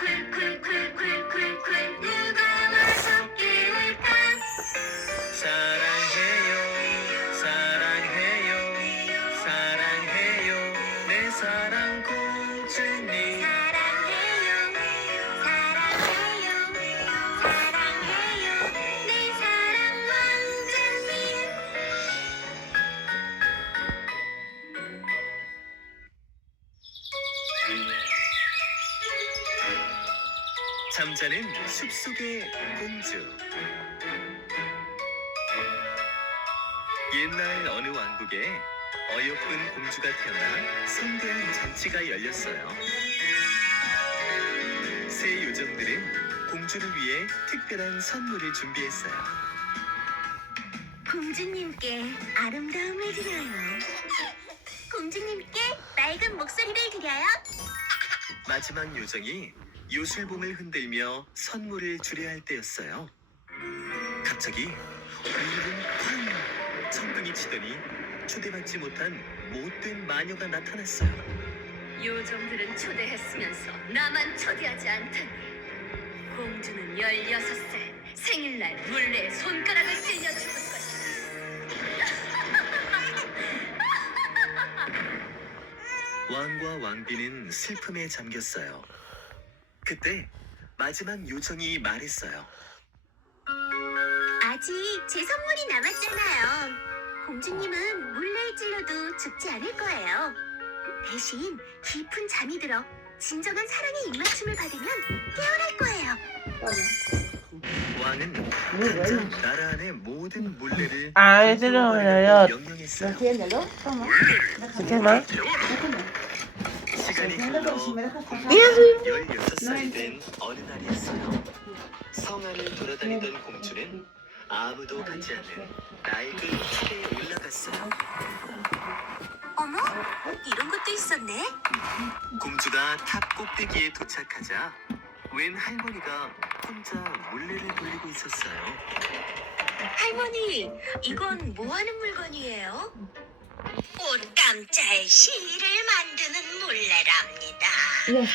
쿨쿨쿨쿨쿨쿨 누가 와서 깨울까? 사랑해요 사랑해요 사랑해요 내 사랑 공주님 사랑해요 사랑해요 사랑해요 내 사랑 왕자님. 잠자는 숲속의 공주. 옛날 어느 왕국에 어여쁜 공주가 태어나 성대한 잔치가 열렸어요. 새 요정들은 공주를 위해 특별한 선물을 준비했어요. 공주님께 아름다움을 드려요. 공주님께 맑은 목소리를 드려요. 마지막 요정이 요술봉을 흔들며 선물을 주려 할 때였어요. 갑자기 울분 쾅! 천둥이 치더니 초대받지 못한 못된 마녀가 나타났어요. 요정들은 초대했으면서 나만 초대하지 않다니. 공주는 16살 생일날 물레에 손가락을 찔려 죽을 것이다. 왕과 왕비는 슬픔에 잠겼어요. 그때 마지막 요정이 말했어요. 아직 제 선물이 남았잖아요. 공주님은 물레에 찔려도 죽지 않을 거예요. 대신 깊은 잠이 들어 진정한 사랑의 입맞춤을 받으면 깨어날 거예요. 왕은 당장 나라 안의 모든 물레를 아, 들어오려요. 명령했어요. ¿Qué más? 시간이 흘러 Bien. 16살이 된 어느 날이었어요. 성안을 돌아다니던 공주는 아무도 가지 않는 낡은 탑에 올라갔어요. 어머, 이런 것도 있었네. 공주가 탑 꼭대기에 도착하자 웬 할머니가 혼자 물레를 돌리고 있었어요. 할머니, 이건 뭐 하는 물건이에요? 꽃감짤 실을 만드는 물레랍니다.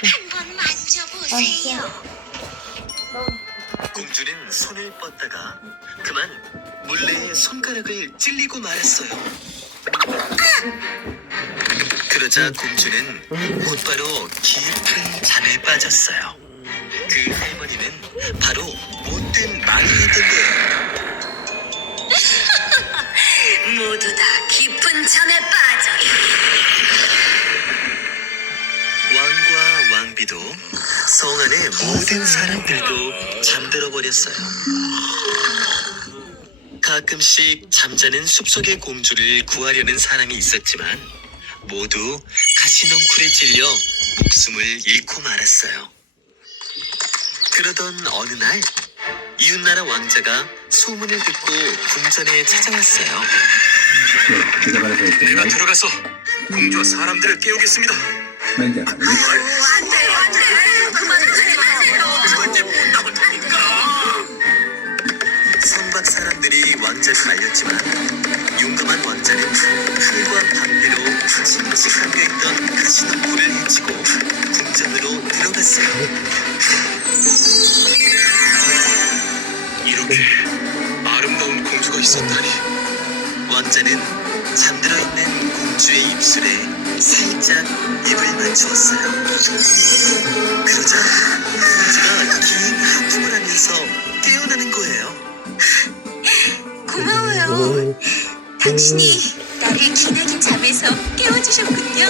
한번 만져보세요. 공주는 손을 뻗다가 그만 물레에 손가락을 찔리고 말았어요. 그러자 공주는 곧바로 깊은 잠에 빠졌어요. 그 할머니는 바로 못된 마귀였던 거예요. 모두 다 깊은 잠에 빠져라. 왕과 왕비도 성 안의 모든 사람들도 잠들어 버렸어요. 가끔씩 잠자는 숲속의 공주를 구하려는 사람이 있었지만 모두 가시넝쿨에 찔려 목숨을 잃고 말았어요. 그러던 어느 날 이웃나라 왕자가 소문을 듣고 궁전에 찾아왔어요. 내가 들어가서 공주와 사람들을 깨우겠습니다. 안돼 안돼 그만하지 마세요. 언제 못 나올 테니까. 성박 사람들이 왕자를 말렸지만 용감한 왕자는 칼과 방패로 칙칙 감겨있던 가시넝쿨을 헤치고 궁전으로 들어갔어요. 이렇게 아름다운 공주가 있었다니. 왕자는 잠들어 있는 공주의 입술에 살짝 입을 맞추었어요. 그러자 공주가 긴 하품을 하면서 깨어나는 거예요. 고마워요. 당신이 나를 기나긴 잠에서 깨워주셨군요.